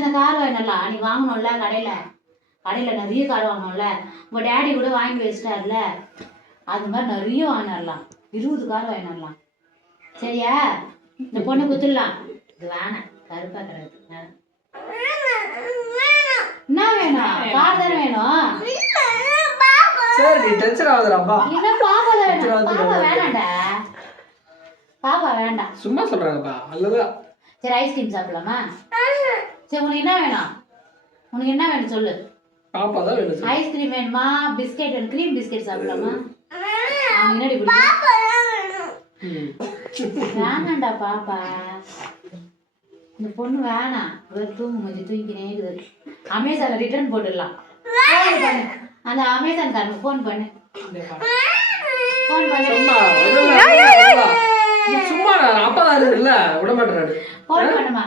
சின்ன கார் வாங்கினலாம் நீ வாங்கணும்ல கடையில் நிறைய கார் வாங்கணும்ல உங்கள் டேடி கூட வாங்கி வச்சிட்டார்ல அது மாதிரி நிறைய வாங்கினலாம் 20 கார் வாங்கினலாம் சரியா இந்த பொண்ணை குத்துடலாம் இது வேணாம் கருப்பாக கிடையாது என்ன வேணும் கார் தானே வேணும் சரி நீ டென்ஷன் ஆகுதுடாப்பா என்ன பாப்பா வேணும் பாப்பா வேணாம்டா பாப்பா வேண்டாம் சும்மா சொல்றாங்கப்பா அல்லதா சரி ஐஸ்கிரீம் சாப்பிடலாமா சரி உனக்கு என்ன வேணும் சொல்லு பாப்பா தான் வேணும் ஐஸ்கிரீம் வேணுமா பிஸ்கெட் வேணும் க்ரீம் பிஸ்கெட் சாப்பிடலாமா முன்னாடி வேணாண்டா பாப்பா இந்த பொண்ணு வேணாம் ஒரு தூங்கு கொஞ்சம் தூங்கினே இருக்குது அமேசான்ல ரிட்டர்ன் போட்டுடலாம் அந்த அமேசான் காரனுக்கு ஃபோன் பண்ணு சும்மா அப்பா இருக்குல்ல விட மாட்டேறாரு ஃபோன் பண்ணுமா